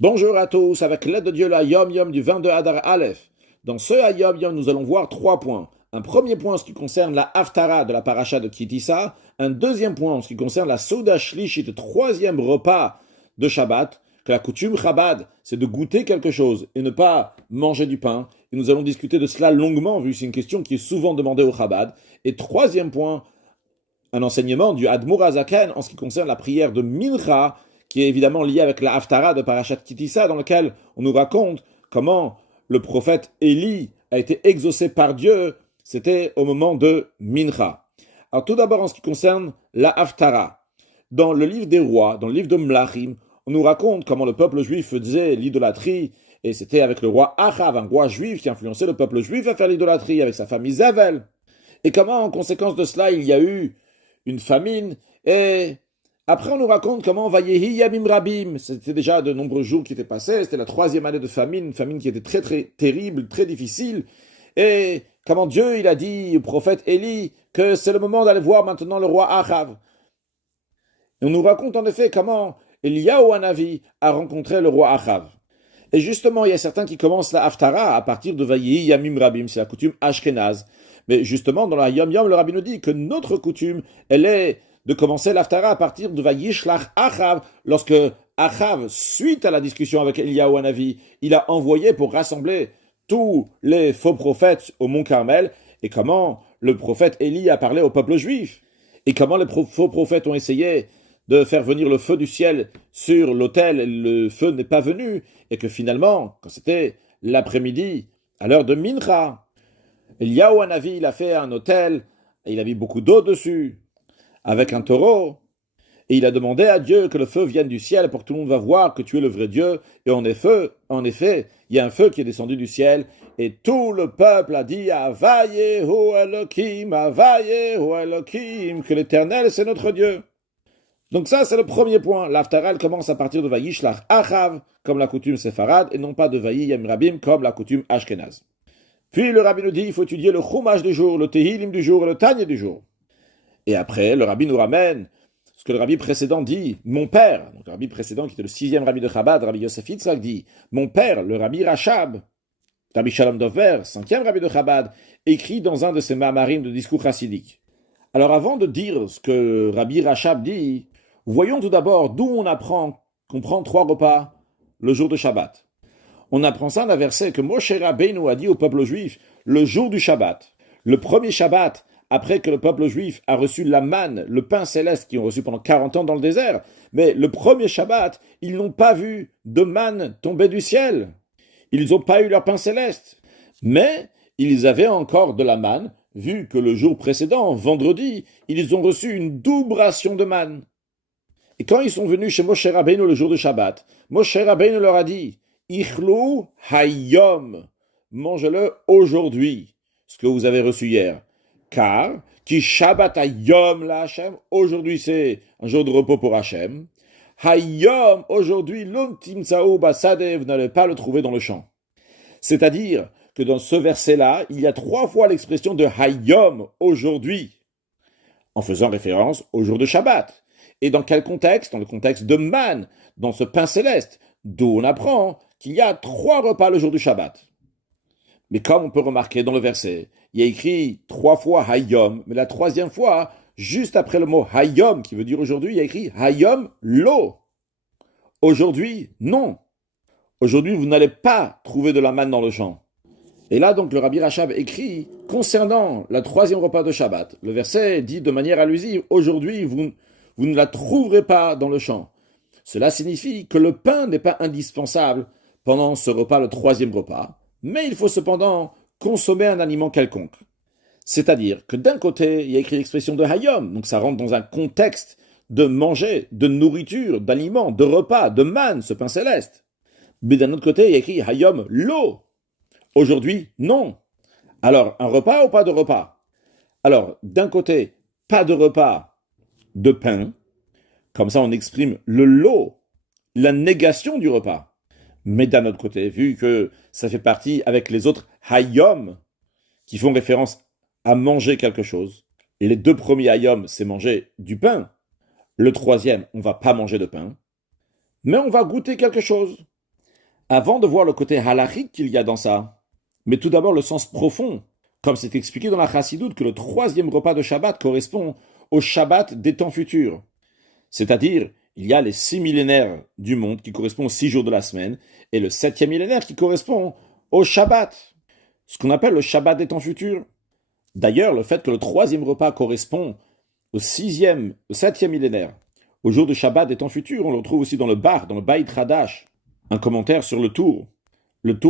Bonjour à tous, avec l'aide de Dieu, le Hayom Yom du 22 Adar Aleph. Dans ce Hayom Yom, nous allons voir 3 points. Un premier point en ce qui concerne la Haftara de la paracha de Kitissa. Un deuxième point en ce qui concerne la Souda Shlishit, le troisième repas de Shabbat, que la coutume Chabad, c'est de goûter quelque chose et ne pas manger du pain. Et nous allons discuter de cela longuement, vu que c'est une question qui est souvent demandée au Chabad. Et troisième point, un enseignement du Admour Azaken en ce qui concerne la prière de Mincha, qui est évidemment lié avec la Haftara de Parashat Kitissa, dans lequel on nous raconte comment le prophète Élie a été exaucé par Dieu. C'était au moment de Mincha. Alors tout d'abord en ce qui concerne la Haftara. Dans le livre des rois, dans le livre de Mlachim, on nous raconte comment le peuple juif faisait l'idolâtrie, et c'était avec le roi Achav, un roi juif qui influençait le peuple juif à faire l'idolâtrie avec sa femme Isabelle. Et comment, en conséquence de cela, il y a eu une famine, et après on nous raconte comment Vayehi Yamim Rabim, c'était déjà de nombreux jours qui étaient passés, c'était la troisième année de famine, une famine qui était très très terrible, très difficile, et comment Dieu il a dit au prophète Élie que c'est le moment d'aller voir maintenant le roi Achav. Et on nous raconte en effet comment Eliyahu Hanavi a rencontré le roi Achav. Et justement, il y a certains qui commencent la Haftara à partir de Vayehi Yamim Rabim, c'est la coutume Ashkenaz. Mais justement, dans la Yom Yom, le rabbi nous dit que notre coutume, elle est de commencer l'Haftara à partir de Vayishlach Achav, lorsque Achav, suite à la discussion avec Eliyahu Hanavi, il a envoyé pour rassembler tous les faux prophètes au mont Carmel, et comment le prophète Élie a parlé au peuple juif, et comment les faux prophètes ont essayé de faire venir le feu du ciel sur l'autel, et le feu n'est pas venu, et que finalement, quand c'était l'après-midi, à l'heure de Mincha, Eliyahu Hanavi, il a fait un autel, et il a mis beaucoup d'eau dessus, avec un taureau, et il a demandé à Dieu que le feu vienne du ciel pour que tout le monde va voir que tu es le vrai Dieu, et en effet, il y a un feu qui est descendu du ciel, et tout le peuple a dit Avayehu Elohim, que l'Éternel c'est notre Dieu. Donc ça, c'est le premier point. L'Haftara, elle commence à partir de Vayishlach Achav, comme la coutume séfarade, et non pas de Vayi Yam Rabim, comme la coutume ashkenaz. Puis le rabbi nous dit, il faut étudier le Chumash du jour, le Tehilim du jour et le Tanya du jour. Et après, le rabbi nous ramène ce que le rabbi précédent dit, mon père, donc le rabbi précédent qui était le 6e rabbi de Chabad, rabbi Yosef Yitzhak dit, mon père, le rabbi Rachab, rabbi Shalom Dover, 5e rabbi de Chabad, écrit dans un de ses ma'amarim de discours chassidiques. Alors avant de dire ce que rabbi Rachab dit, voyons tout d'abord d'où on apprend qu'on prend 3 repas le jour de Shabbat. On apprend ça d'un verset que Moshe Rabbeinu a dit au peuple juif le jour du Shabbat. Le premier Shabbat, après que le peuple juif a reçu la manne, le pain céleste qu'ils ont reçu pendant 40 ans dans le désert, mais le premier Shabbat, ils n'ont pas vu de manne tomber du ciel. Ils n'ont pas eu leur pain céleste. Mais ils avaient encore de la manne, vu que le jour précédent, vendredi, ils ont reçu une double ration de manne. Et quand ils sont venus chez Moshe Rabbeinu le jour de Shabbat, Moshe Rabbeinu leur a dit Ichlu hayom, mangez-le aujourd'hui, ce que vous avez reçu hier. Car, ki Shabbat hayom la Hashem, aujourd'hui c'est un jour de repos pour Hashem. Hayom, aujourd'hui, l'untimsaou basade, vous n'allez pas le trouver dans le champ. C'est-à-dire que dans ce verset-là, il y a 3 fois l'expression de hayom, aujourd'hui, en faisant référence au jour de Shabbat. Et dans quel contexte? Dans le contexte de man, dans ce pain céleste, d'où on apprend qu'il y a 3 repas le jour du Shabbat. Mais comme on peut remarquer dans le verset, il y a écrit 3 fois Hayom, mais la 3e fois, juste après le mot Hayom, qui veut dire aujourd'hui, il y a écrit Hayom lo. Aujourd'hui, non. Aujourd'hui, vous n'allez pas trouver de la manne dans le champ. Et là, donc, le Rabbi Rachab écrit, concernant la 3e repas de Shabbat, le verset dit de manière allusive, aujourd'hui, vous ne la trouverez pas dans le champ. Cela signifie que le pain n'est pas indispensable pendant ce repas, le 3e repas, mais il faut cependant consommer un aliment quelconque. C'est-à-dire que d'un côté, il y a écrit l'expression de Hayom, donc ça rentre dans un contexte de manger, de nourriture, d'aliments, de repas, de manne, ce pain céleste. Mais d'un autre côté, il y a écrit Hayom lo. Aujourd'hui, non. Alors, un repas ou pas de repas? Alors, d'un côté, pas de repas de pain, comme ça on exprime le lo, la négation du repas. Mais d'un autre côté, vu que ça fait partie avec les autres hayom, qui font référence à manger quelque chose, les 2 premiers hayom, c'est manger du pain. Le 3e, on va pas manger de pain, mais on va goûter quelque chose. Avant de voir le côté halachique qu'il y a dans ça, mais tout d'abord le sens profond, comme c'est expliqué dans la Chassidoute que le troisième repas de Shabbat correspond au Shabbat des temps futurs. C'est-à-dire, il y a les 6 millénaires du monde qui correspondent aux 6 jours de la semaine, et le 7e millénaire qui correspond au Shabbat, ce qu'on appelle le Shabbat des temps futurs. D'ailleurs, le fait que le troisième repas correspond au 7e millénaire, au jour de Shabbat des temps futurs, on le retrouve aussi dans le Bar, dans le Beit Hadash, un commentaire sur le Tour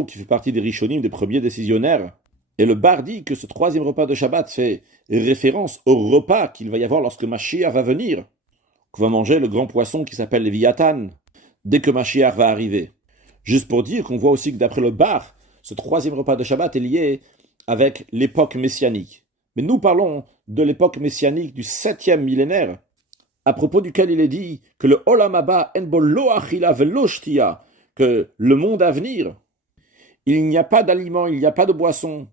qui fait partie des Rishonim, des premiers décisionnaires. Et le Bar dit que ce troisième repas de Shabbat fait référence au repas qu'il va y avoir lorsque Mashiach va venir, qu'on va manger le grand poisson qui s'appelle le Léviathan, dès que Mashiach va arriver. Juste pour dire qu'on voit aussi que d'après le Bar, ce troisième repas de Shabbat est lié avec l'époque messianique. Mais nous parlons de l'époque messianique du 7e millénaire, à propos duquel il est dit que le Olam Haba en bo lo achila velo shtia, que le monde à venir, il n'y a pas d'aliment, il n'y a pas de boisson.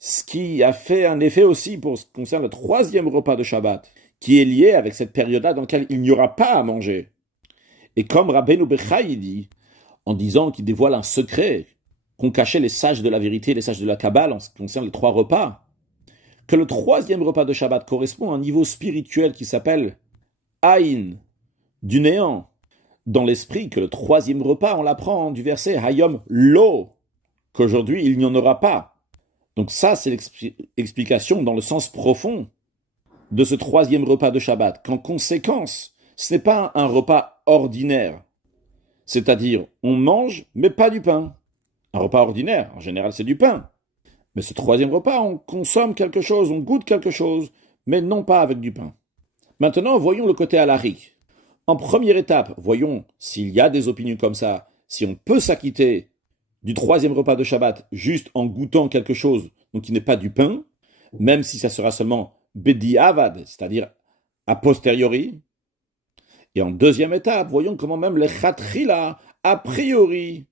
Ce qui a fait un effet aussi pour ce qui concerne le troisième repas de Shabbat, qui est lié avec cette période-là dans laquelle il n'y aura pas à manger. Et comme Rabbeinu Bechai dit, en disant qu'il dévoile un secret qu'ont caché les sages de la vérité, les sages de la Kabbale en ce qui concerne les 3 repas, que le troisième repas de Shabbat correspond à un niveau spirituel qui s'appelle Aïn, du néant, dans l'esprit que le troisième repas, on l'apprend du verset Hayom Lo, qu'aujourd'hui il n'y en aura pas. Donc ça, c'est l'explication dans le sens profond de ce troisième repas de Shabbat, qu'en conséquence, ce n'est pas un repas ordinaire, c'est-à-dire on mange, mais pas du pain. Un repas ordinaire, en général, c'est du pain. Mais ce troisième repas, on consomme quelque chose, on goûte quelque chose, mais non pas avec du pain. Maintenant, voyons le côté halachique. En première étape, voyons s'il y a des opinions comme ça, si on peut s'acquitter du troisième repas de Shabbat juste en goûtant quelque chose, donc qui n'est pas du pain, même si ça sera seulement bediavad, c'est-à-dire a posteriori. Et en deuxième étape, voyons comment même les chatrila, a priori,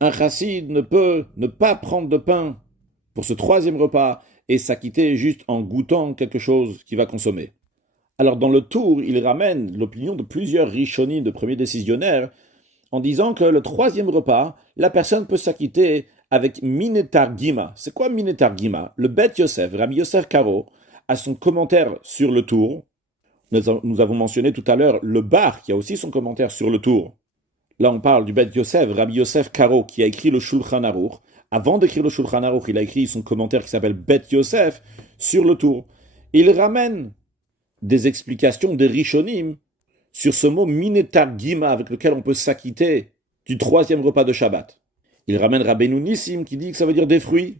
un chassid ne peut ne pas prendre de pain pour ce troisième repas et s'acquitter juste en goûtant quelque chose qu'il va consommer. Alors dans le Tour, il ramène l'opinion de plusieurs rishonim, de premiers décisionnaires, en disant que le troisième repas, la personne peut s'acquitter avec Minetar Gima. C'est quoi Minetar Gima? Le Bet Yosef, Rabbi Yosef Karo, a son commentaire sur le Tour. Nous avons mentionné tout à l'heure le Bar, qui a aussi son commentaire sur le Tour. Là, on parle du Bet Yosef, Rabbi Yosef Karo, qui a écrit le Shulchan Aruch. Avant d'écrire le Shulchan Aruch, il a écrit son commentaire qui s'appelle Bet Yosef sur le Tour. Il ramène des explications des Rishonim sur ce mot Minetar Gima avec lequel on peut s'acquitter du troisième repas de Shabbat. Il ramène Rabbeinu Nissim qui dit que ça veut dire des fruits.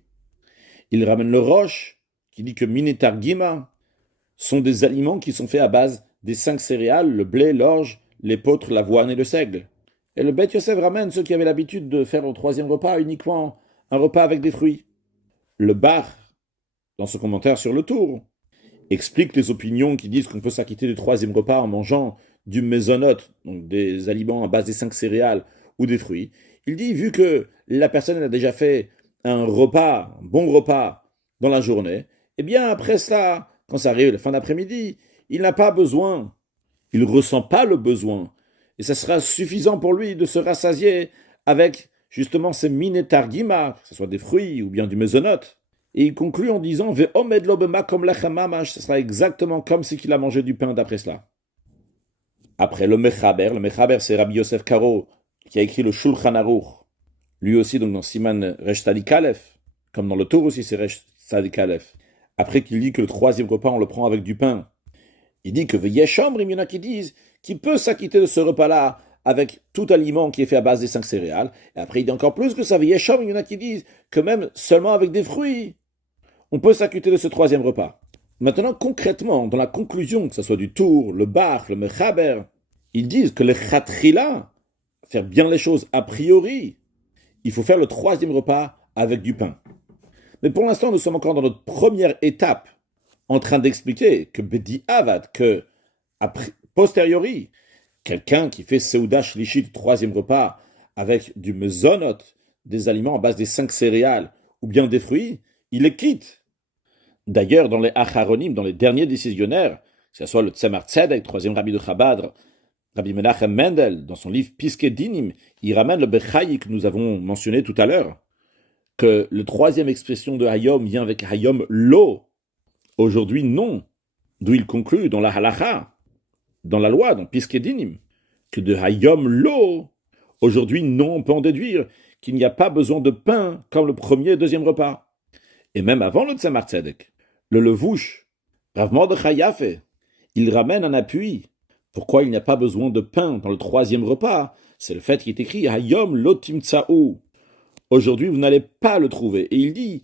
Il ramène le Roche qui dit que Minetar Gima sont des aliments qui sont faits à base des 5 céréales, le blé, l'orge, l'épeautre, l'avoine et le seigle. Et le Bet Yosef ramène ceux qui avaient l'habitude de faire au troisième repas uniquement un repas avec des fruits. Le Bar, dans son commentaire sur le Tour, explique les opinions qui disent qu'on peut s'acquitter du troisième repas en mangeant du mésonote, donc des aliments à base des 5 céréales ou des fruits. Il dit, vu que la personne a déjà fait un repas, un bon repas dans la journée, eh bien après ça, quand ça arrive la fin d'après-midi, il n'a pas besoin, il ne ressent pas le besoin, et ça sera suffisant pour lui de se rassasier avec justement ces minetar gima, que ce soit des fruits ou bien du mésonote. Et il conclut en disant Ve'omed lo bema comme lechem mamash, ce sera exactement comme si qu'il a mangé du pain d'après cela. Après le Mechaber c'est Rabbi Yosef Karo qui a écrit le Shulchan Aruch, lui aussi donc dans Siman Resh Tzadik Aleph, comme dans le Tour aussi c'est Resh Tzadik Aleph. Après qu'il dit que le troisième repas on le prend avec du pain, il dit que Veyeshomrim, il y en a qui disent qu'il peut s'acquitter de ce repas-là avec tout aliment qui est fait à base des 5 céréales. Et après il dit encore plus que ça, Veyeshomrim, il y en a qui disent que même seulement avec des fruits, on peut s'acquitter de ce troisième repas. Maintenant, concrètement, dans la conclusion, que ce soit du Tour, le Bach, le Mechaber, ils disent que le Chatrila, faire bien les choses a priori, il faut faire le troisième repas avec du pain. Mais pour l'instant, nous sommes encore dans notre première étape, en train d'expliquer que Bedi Avad, que a posteriori, quelqu'un qui fait Seuda Shlishit, troisième repas, avec du mezonot, des aliments à base des 5 céréales, ou bien des fruits, il les quitte. D'ailleurs, dans les Acharonim, dans les derniers décisionnaires, que ce soit le Tzemar Tzedek, troisième rabbi de Chabad, Rabbi Menachem Mendel, dans son livre Piskei Dinim, il ramène le Bechaï que nous avons mentionné tout à l'heure, que le troisième expression de Hayom vient avec Hayom Lo, aujourd'hui non, d'où il conclut dans la halacha, dans la loi, dans Piskei Dinim, que de Hayom Lo, aujourd'hui non, on peut en déduire qu'il n'y a pas besoin de pain comme le premier et deuxième repas. Et même avant le Tzemar Tzedek, le Levouche, Rav Mordechai Yaffe, il ramène un appui. Pourquoi il n'y a pas besoin de pain dans le troisième repas? C'est le fait qu'il est écrit Hayom Lo Timtsa'u. Aujourd'hui, vous n'allez pas le trouver. Et il dit,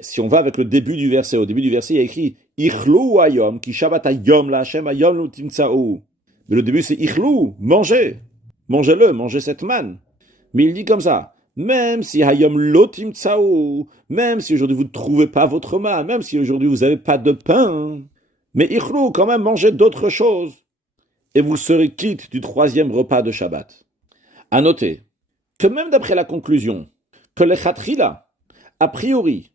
si on va avec le début du verset, au début du verset, il y a écrit Ichlou Hayom, ki Shabbat Hayom la Hashem Hayom Lo Timtsa'u. Mais le début, c'est Ichlou, mangez. Mangez-le, mangez cette manne. Mais il dit comme ça, même si Hayom Lo Timtsa'u, même si aujourd'hui vous ne trouvez pas votre manne, même si aujourd'hui vous n'avez pas de pain, mais Ichlou, quand même, mangez d'autres choses. Et vous serez quitte du troisième repas de Shabbat. À noter que même d'après la conclusion, que le Chatrila, a priori,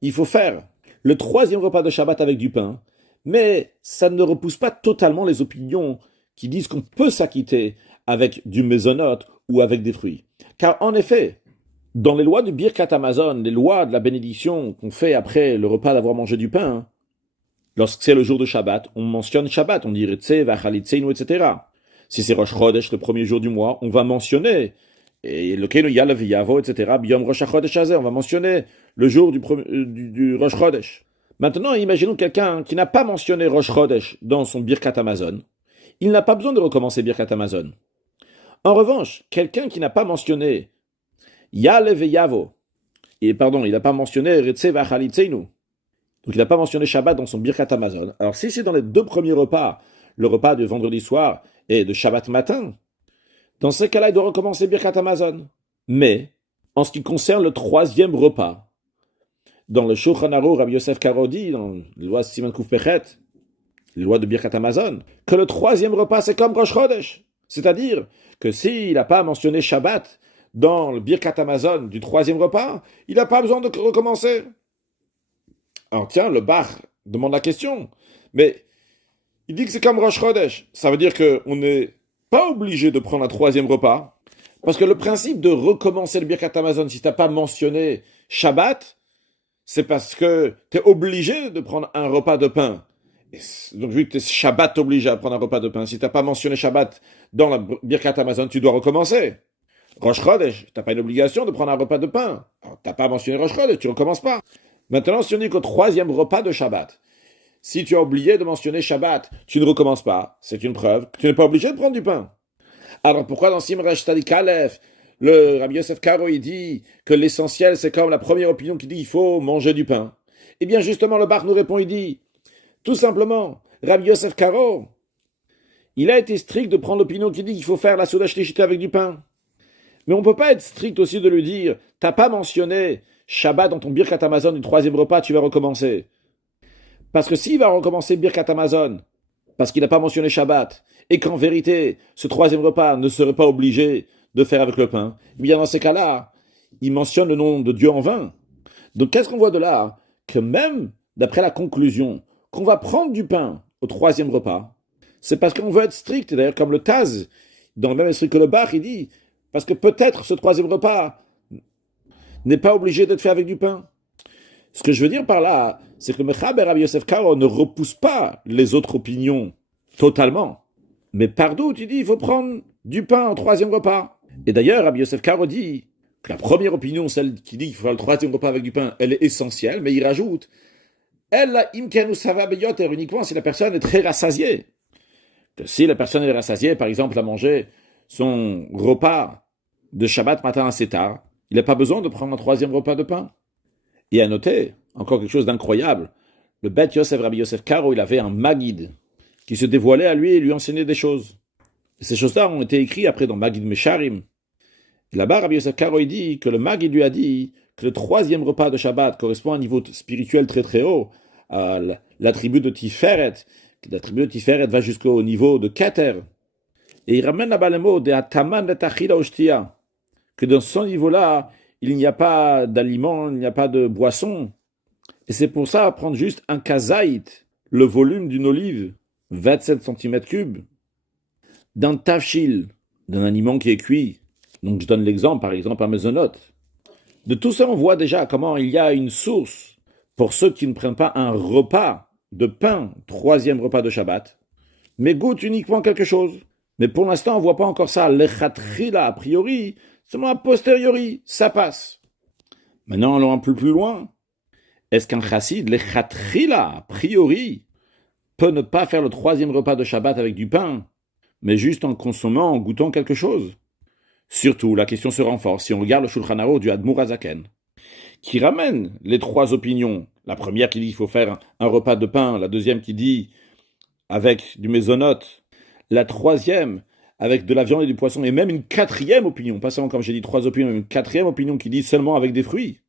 il faut faire le troisième repas de Shabbat avec du pain, mais ça ne repousse pas totalement les opinions qui disent qu'on peut s'acquitter avec du mésonote ou avec des fruits. Car en effet, dans les lois du Birkat Hamazon, les lois de la bénédiction qu'on fait après le repas d'avoir mangé du pain, lorsque c'est le jour de Shabbat, on mentionne Shabbat, on dit Retzeh, Vachalitzeinu, etc. Si c'est Rosh Chodesh, le premier jour du mois, on va mentionner, et le Kenu Yalav Yavo, etc., Biyom Rosh Chodesh Hazeh, on va mentionner le jour du Rosh Chodesh. Maintenant, imaginons quelqu'un qui n'a pas mentionné Rosh Chodesh dans son Birkat Hamazon. Il n'a pas besoin de recommencer Birkat Hamazon. En revanche, quelqu'un qui n'a pas mentionné Yalev Yavo, il n'a pas mentionné Retzeh, Vachalitzeinu, donc il n'a pas mentionné Shabbat dans son Birkat Hamazon. Alors si c'est dans les deux premiers repas, le repas de vendredi soir et de Shabbat matin, dans ce cas-là, il doit recommencer Birkat Hamazon. Mais, en ce qui concerne le troisième repas, dans le Shulchan Aruch, Rabbi Yosef Karo dit, dans la loi Siman Kuf Pechet, la loi de Birkat Hamazon, que le troisième repas, c'est comme Rosh Chodesh. C'est-à-dire que s'il n'a pas mentionné Shabbat dans le Birkat Hamazon du troisième repas, il n'a pas besoin de recommencer. Alors tiens, le Bach demande la question, mais il dit que c'est comme Rosh Chodesh. Ça veut dire qu'on n'est pas obligé de prendre un troisième repas, parce que le principe de recommencer le Birkat Hamazon, si tu n'as pas mentionné Shabbat, c'est parce que tu es obligé de prendre un repas de pain. Et donc vu que tu es Shabbat obligé à prendre un repas de pain, si tu n'as pas mentionné Shabbat dans la Birkat Hamazon, tu dois recommencer. Rosh Chodesh, tu n'as pas une obligation de prendre un repas de pain. Tu n'as pas mentionné Rosh Chodesh, tu ne recommences pas. Maintenant, si on dit qu'au troisième repas de Shabbat, si tu as oublié de mentionner Shabbat, tu ne recommences pas, c'est une preuve que tu n'es pas obligé de prendre du pain. Alors pourquoi dans Simresh Tadik Aleph, le Rabbi Yosef Karo, il dit que l'essentiel, c'est comme la première opinion qui dit qu'il faut manger du pain? Eh bien justement, le Bach nous répond, il dit, tout simplement, Rabbi Yosef Karo, il a été strict de prendre l'opinion qui dit qu'il faut faire la Souda Shlishita avec du pain. Mais on ne peut pas être strict aussi de lui dire, t'as pas mentionné Shabbat dans ton Birkat Hamazon du troisième repas, tu vas recommencer. Parce que s'il va recommencer Birkat Hamazon, parce qu'il n'a pas mentionné Shabbat, et qu'en vérité, ce troisième repas ne serait pas obligé de faire avec le pain, eh bien dans ces cas-là, il mentionne le nom de Dieu en vain. Donc qu'est-ce qu'on voit de là? Que même d'après la conclusion, qu'on va prendre du pain au troisième repas, c'est parce qu'on veut être strict. D'ailleurs, comme le Taz, dans le même esprit que le Bach, il dit, parce que peut-être ce troisième repas n'est pas obligé d'être fait avec du pain. Ce que je veux dire par là, c'est que le Mechaber Rabbi Yosef Karo ne repousse pas les autres opinions totalement. Mais par doute, il dit il faut prendre du pain au troisième repas. Et d'ailleurs, Rabbi Yosef Karo dit que la première opinion, celle qui dit qu'il faut faire le troisième repas avec du pain, elle est essentielle, mais il rajoute elle la imkenu sava beyoter, uniquement si la personne est très rassasiée. Que si la personne est rassasiée, par exemple, à manger son repas de Shabbat matin assez tard, il n'a pas besoin de prendre un troisième repas de pain. Et à noter, encore quelque chose d'incroyable, le Beth Yosef Rabbi Yosef Karo, il avait un Maguid qui se dévoilait à lui et lui enseignait des choses. Et ces choses-là ont été écrites après dans Maguid Mesharim. Et là-bas, Rabbi Yosef Karo, il dit que le Maguid lui a dit que le troisième repas de Shabbat correspond à un niveau spirituel très très haut, à l'attribut de Tiferet. L'attribut de Tiferet va jusqu'au niveau de Keter. Et il ramène là-bas le mot de Ataman de Tachila Oshtia, que dans ce niveau-là, il n'y a pas d'aliment, il n'y a pas de boisson. Et c'est pour ça, prendre juste un kazaït, le volume d'une olive, 27 cm3, d'un tafshil, d'un aliment qui est cuit. Donc je donne l'exemple, par exemple, un mésonote. De tout ça, on voit déjà comment il y a une source pour ceux qui ne prennent pas un repas de pain, troisième repas de Shabbat, mais goûtent uniquement quelque chose. Mais pour l'instant, on ne voit pas encore ça. L'echatrila, a priori, seulement a posteriori, ça passe. Maintenant, allons un peu plus loin. Est-ce qu'un chassid, l'echatrila, a priori, peut ne pas faire le troisième repas de Shabbat avec du pain, mais juste en consommant, en goûtant quelque chose? Surtout, la question se renforce si on regarde le Shulchan Aruch du Admour Hazaken, qui ramène les trois opinions. La première qui dit qu'il faut faire un repas de pain, la deuxième qui dit avec du mésonote, la troisième avec de la viande et du poisson, et même une quatrième opinion, pas seulement comme j'ai dit trois opinions, mais une quatrième opinion qui dit seulement avec des fruits.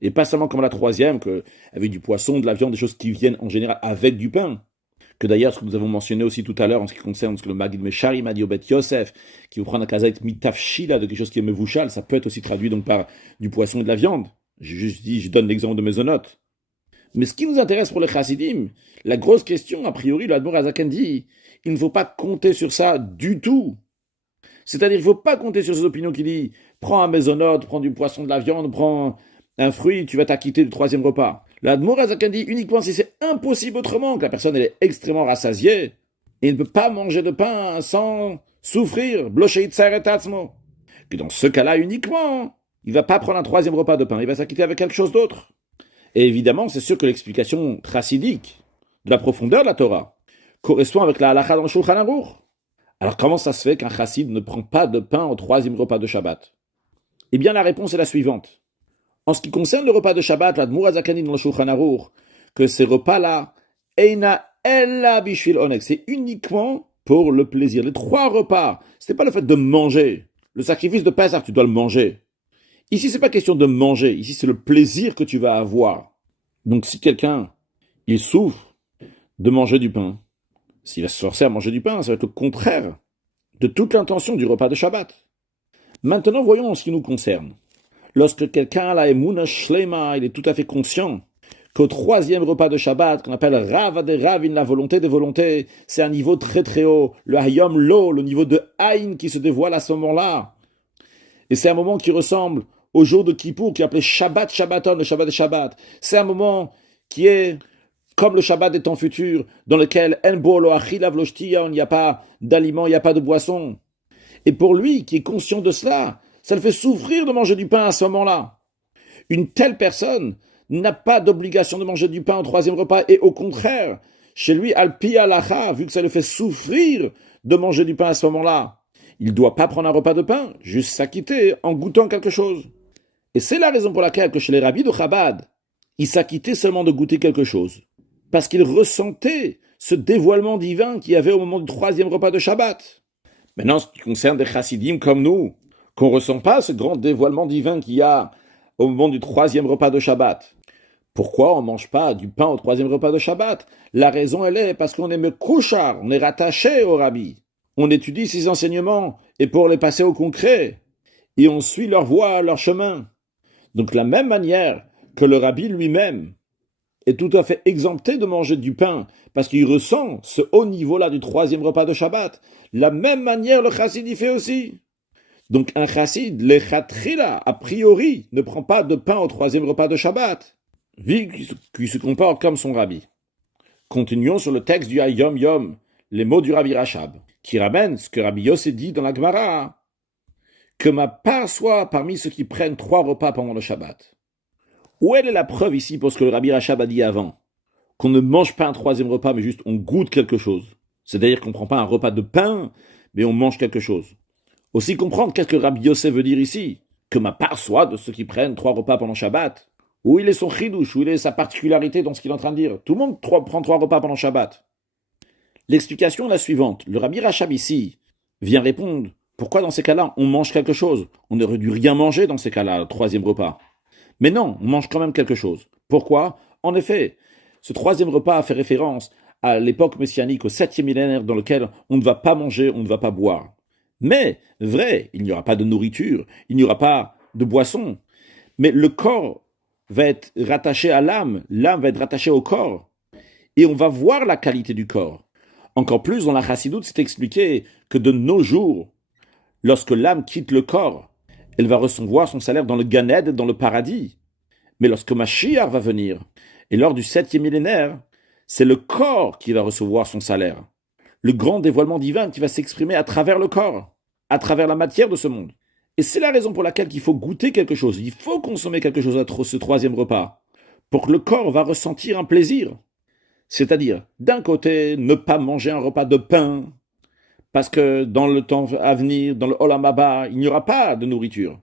Et pas seulement comme la troisième, avec du poisson, de la viande, des choses qui viennent en général avec du pain. Que d'ailleurs, ce que nous avons mentionné aussi tout à l'heure en ce qui concerne ce que le Magid Meshari m'a dit au Bet Yosef, qui vous prend un kazait mitafshila de quelque chose qui est mevouchal, ça peut être aussi traduit donc par du poisson et de la viande. J'ai juste dit, je donne l'exemple de mésonote. Mais ce qui nous intéresse pour les chassidim, la grosse question, a priori, le Admour Hazaken dit, il ne faut pas compter sur ça du tout. C'est-à-dire, il ne faut pas compter sur ces opinions qui disent, prends un mésonote, prends du poisson, de la viande, prends un fruit, tu vas t'acquitter du troisième repas. L'Admour Hazaken dit uniquement si c'est impossible autrement, que la personne elle est extrêmement rassasiée, et il ne peut pas manger de pain sans souffrir, blocher tsaretatzmo. Que dans ce cas-là uniquement, il ne va pas prendre un troisième repas de pain, il va s'acquitter avec quelque chose d'autre. Et évidemment, c'est sûr que l'explication chassidique de la profondeur de la Torah correspond avec la halakha dans le Shulchan Aruch. Alors comment ça se fait qu'un chassid ne prend pas de pain au troisième repas de Shabbat? Eh bien la réponse est la suivante. En ce qui concerne le repas de Shabbat, l'Admour Hazaken dans le Shulchan Aruch, que ces repas-là, Eina ella bishvil onek, c'est uniquement pour le plaisir. Les trois repas, ce n'est pas le fait de manger. Le sacrifice de Pessah, tu dois le manger. Ici, c'est pas question de manger. Ici, c'est le plaisir que tu vas avoir. Donc, si quelqu'un, il souffre de manger du pain, s'il va se forcer à manger du pain, ça va être le contraire de toute l'intention du repas de Shabbat. Maintenant, voyons en ce qui nous concerne. Lorsque quelqu'un a la Emunah Shlema, il est tout à fait conscient qu'au troisième repas de Shabbat, qu'on appelle Rav de Ravin, la volonté des volontés, c'est un niveau très très haut. Le Hayom Lo, le niveau de Haïn qui se dévoile à ce moment-là. Et c'est un moment qui ressemble au jour de Kippour, qui est appelé Shabbat Shabbaton, le Shabbat des Shabbat. C'est un moment qui est comme le Shabbat des temps futurs, dans lequel il n'y a pas d'aliment, il n'y a pas de boisson. Et pour lui, qui est conscient de cela, ça le fait souffrir de manger du pain à ce moment-là. Une telle personne n'a pas d'obligation de manger du pain au troisième repas, et au contraire, chez lui, al-pi alacha, vu que ça le fait souffrir de manger du pain à ce moment-là, il ne doit pas prendre un repas de pain, juste s'acquitter en goûtant quelque chose. Et c'est la raison pour laquelle que chez les rabbis de Chabad, il s'acquittait seulement de goûter quelque chose. Parce qu'il ressentait ce dévoilement divin qu'il y avait au moment du troisième repas de Shabbat. Maintenant, ce qui concerne des chassidim comme nous, qu'on ne ressent pas ce grand dévoilement divin qu'il y a au moment du troisième repas de Shabbat. Pourquoi on ne mange pas du pain au troisième repas de Shabbat? La raison, elle est parce qu'on est mekouchar, on est rattaché au rabbi. On étudie ses enseignements et pour les passer au concret. Et on suit leur voie, leur chemin. Donc, de la même manière que le rabbi lui-même est tout à fait exempté de manger du pain parce qu'il ressent ce haut niveau-là du troisième repas de Shabbat, la même manière le chassid y fait aussi. Donc, un chassid, l'echatrila, a priori, ne prend pas de pain au troisième repas de Shabbat, vu qu'il se comporte comme son rabbi. Continuons sur le texte du Hayom Yom, les mots du Rabbi Rachab, qui ramène ce que Rabbi Yossé dit dans la Gemara, que ma part soit parmi ceux qui prennent 3 repas pendant le Shabbat. Où est la preuve ici pour ce que le Rabbi Rachab a dit avant? Qu'on ne mange pas un troisième repas, mais juste on goûte quelque chose. C'est-à-dire qu'on ne prend pas un repas de pain, mais on mange quelque chose. Aussi comprendre qu'est-ce que Rabbi Yossé veut dire ici, que ma part soit de ceux qui prennent 3 repas pendant Shabbat. Où il est son chidouche, où il est sa particularité dans ce qu'il est en train de dire. Tout le monde prend 3 repas pendant Shabbat. L'explication est la suivante. Le Rabbi Rachab ici vient répondre pourquoi dans ces cas-là on mange quelque chose. On n'aurait dû rien manger dans ces cas-là, le troisième repas. Mais non, on mange quand même quelque chose. Pourquoi? En effet, ce troisième repas a fait référence à l'époque messianique, au 7e millénaire, dans lequel on ne va pas manger, on ne va pas boire. Mais, vrai, il n'y aura pas de nourriture, il n'y aura pas de boisson. Mais le corps va être rattaché à l'âme va être rattachée au corps. Et on va voir la qualité du corps. Encore plus, dans la Chassidoute, c'est expliqué que de nos jours, lorsque l'âme quitte le corps, elle va recevoir son salaire dans le Gan Eden, dans le paradis. Mais lorsque Mashiach va venir, et lors du 7e millénaire, c'est le corps qui va recevoir son salaire. Le grand dévoilement divin qui va s'exprimer à travers le corps, à travers la matière de ce monde. Et c'est la raison pour laquelle il faut goûter quelque chose, il faut consommer quelque chose à ce 3e repas, pour que le corps va ressentir un plaisir. C'est-à-dire, d'un côté, ne pas manger un repas de pain, parce que dans le temps à venir, dans le Olam Haba, il n'y aura pas de nourriture.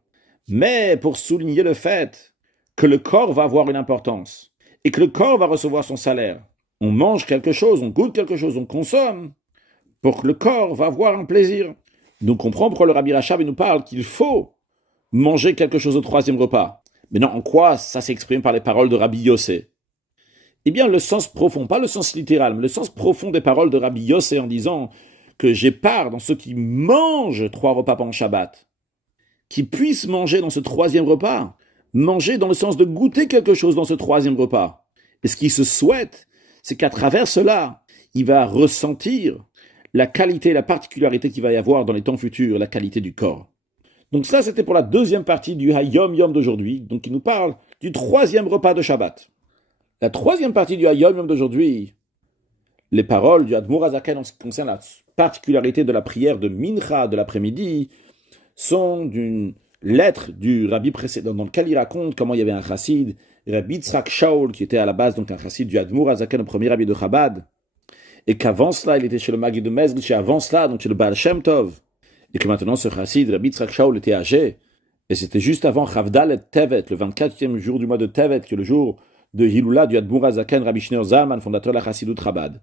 Mais pour souligner le fait que le corps va avoir une importance, et que le corps va recevoir son salaire, on mange quelque chose, on goûte quelque chose, on consomme, pour que le corps va avoir un plaisir. Nous comprenons pourquoi le Rabbi Rachab nous parle qu'il faut manger quelque chose au 3e repas. Maintenant, en quoi ça s'exprime par les paroles de Rabbi Yossé? Eh bien, le sens profond, pas le sens littéral, mais le sens profond des paroles de Rabbi Yossé en disant que j'ai part dans ceux qui mangent 3 repas pendant Shabbat, qui puissent manger dans ce 3e repas, manger dans le sens de goûter quelque chose dans ce 3e repas. Et ce qu'il se souhaite, c'est qu'à travers cela, il va ressentir la qualité, la particularité qu'il va y avoir dans les temps futurs, la qualité du corps. Donc ça, c'était pour la 2e partie du Hayom Yom d'aujourd'hui, donc il nous parle du 3e repas de Shabbat. La 3e partie du Hayom Yom d'aujourd'hui, les paroles du Admour HaZaken en ce qui concerne la particularité de la prière de Mincha de l'après-midi sont d'une lettre du rabbi précédent dans lequel il raconte comment il y avait un chassid, Rabbi Yitzhak Shaul, qui était à la base donc un chassid du Admour HaZaken, le premier rabbi de Chabad, et qu'avant cela, il était chez le Maggid de Mezritch, et avant cela, donc chez le Baal Shem Tov, et que maintenant ce chassid, Rabbi Yitzhak Shaul, était âgé, et c'était juste avant Chavdal et Tevet, le 24e jour du mois de Tevet, qui est le jour de Hiloula du Admour HaZaken, Rabbi Shneur Zalman, fondateur de la Chassidut Chabad.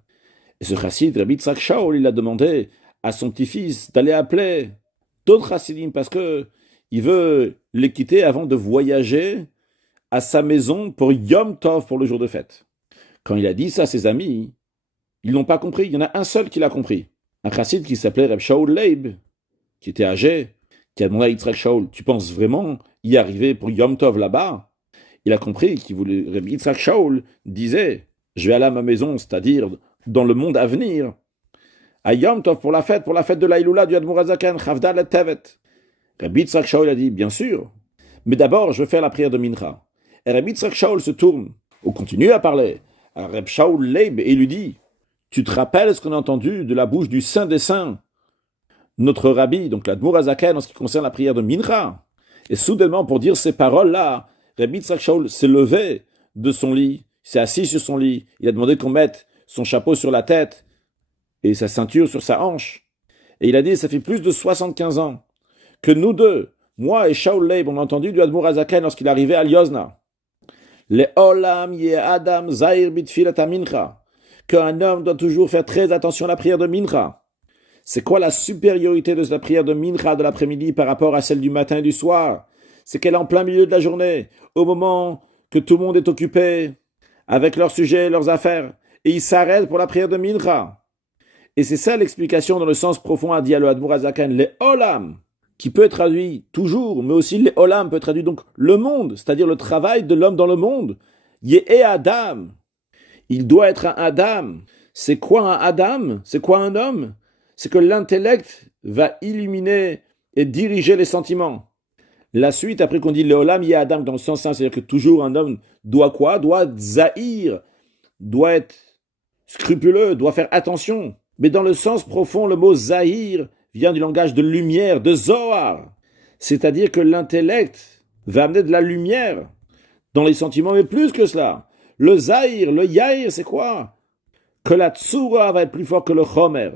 Et ce chassid, Rabbi Yitzhak Shaul, il a demandé à son petit-fils d'aller appeler d'autres chassidim parce que il veut les quitter avant de voyager à sa maison pour Yom Tov, pour le jour de fête. Quand il a dit ça à ses amis, ils n'ont pas compris. Il y en a un seul qui l'a compris. Un chassid qui s'appelait Reb Shaul Leib, qui était âgé, qui a demandé à Yitzhak Shaul, tu penses vraiment y arriver pour Yom Tov là-bas? Il a compris qu'il voulait. Reb Yitzhak Shaul disait, je vais aller à ma maison, c'est-à-dire dans le monde à venir, à Yom Tov pour la fête de la Hiloula du Admour HaZaken, Chavdal et Tevet. Rabbi Yitzhak Shaul a dit, bien sûr, mais d'abord je vais faire la prière de Mincha. Et Rabbi Yitzhak Shaul se tourne, ou continue à parler, à Reb Shaul Leib, et lui dit, tu te rappelles ce qu'on a entendu de la bouche du Saint des Saints, notre Rabbi, donc l'Admour HaZaken, en ce qui concerne la prière de Mincha? Et soudainement, pour dire ces paroles-là, Rabbi Yitzhak Shaul s'est levé de son lit, s'est assis sur son lit, il a demandé qu'on mette son chapeau sur la tête et sa ceinture sur sa hanche. Et il a dit, ça fait plus de 75 ans que nous deux, moi et Shaul Leib, on a entendu du Admour HaZaken lorsqu'il arrivait à Liozna. Le olam ye adam zahir bitfilat mincha, qu'un homme doit toujours faire très attention à la prière de Mincha. C'est quoi la supériorité de la prière de Mincha de l'après-midi par rapport à celle du matin et du soir? C'est qu'elle est en plein milieu de la journée, au moment que tout le monde est occupé avec leurs sujets, leurs affaires, et il s'arrête pour la prière de Mincha. Et c'est ça l'explication dans le sens profond à dire le Admour HaZaken, les olam, qui peut être traduit toujours, mais aussi les olam peut être traduit donc le monde, c'est-à-dire le travail de l'homme dans le monde. Yé Adam, il doit être un Adam. C'est quoi un Adam? C'est quoi un homme? C'est que l'intellect va illuminer et diriger les sentiments. La suite, après qu'on dit le olam yé Adam dans le sens simple, c'est-à-dire que toujours un homme doit quoi? Doit zahir, doit être scrupuleux, doit faire attention. Mais dans le sens profond, le mot zahir vient du langage de lumière, de Zohar. C'est-à-dire que l'intellect va amener de la lumière dans les sentiments, mais plus que cela. Le zahir, le yair, c'est quoi? Que la tsura va être plus fort que le chomer.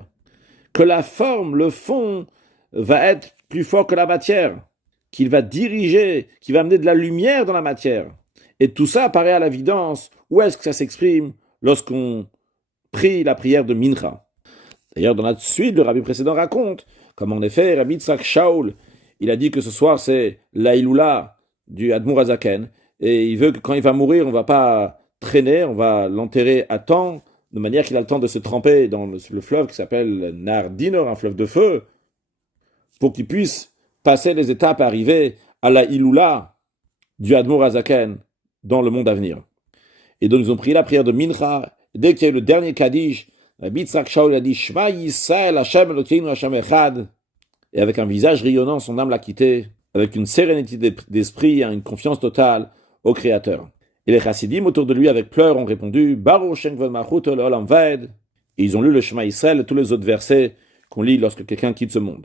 Que la forme, le fond, va être plus fort que la matière. Qu'il va diriger, qu'il va amener de la lumière dans la matière. Et tout ça apparaît à l'évidence. Où est-ce que ça s'exprime? Lorsqu'on prie la prière de Mincha. D'ailleurs, dans la suite, le rabbi précédent raconte, comme en effet, Rabbi Yitzhak Shaul, il a dit que ce soir, c'est la Hiloula du Admour HaZaken, et il veut que quand il va mourir, on ne va pas traîner, on va l'enterrer à temps, de manière qu'il a le temps de se tremper dans le fleuve qui s'appelle Nar Dinor, un fleuve de feu, pour qu'il puisse passer les étapes et arriver à la Hiloula du Admour HaZaken dans le monde à venir. Et donc, ils ont prié la prière de Mincha. Dès qu'il y a eu le dernier Kaddish, Rabbi Yitzhak Shaul a dit Shema Yisrael Hashem Elokeinu Hashem Echad. Et avec un visage rayonnant, son âme l'a quitté, avec une sérénité d'esprit et une confiance totale au Créateur. Et les chassidim autour de lui avec pleurs ont répondu Baruch Shem Kvod Malchut Olam Vaed. Et ils ont lu le Shema Yisrael et tous les autres versets qu'on lit lorsque quelqu'un quitte ce monde.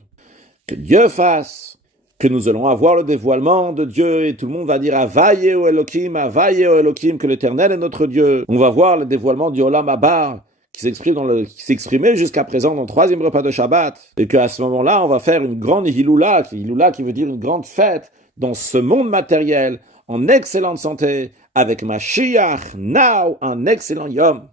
Que Dieu fasse que nous allons avoir le dévoilement de Dieu et tout le monde va dire Avaye o Elohim, que l'Éternel est notre Dieu. On va voir le dévoilement du Olam Haba qui s'exprimait jusqu'à présent dans le 3e repas de Shabbat, et qu'à ce moment-là, on va faire une grande Hiloula qui veut dire une grande fête dans ce monde matériel, en excellente santé, avec Mashiach, now, un excellent Yom.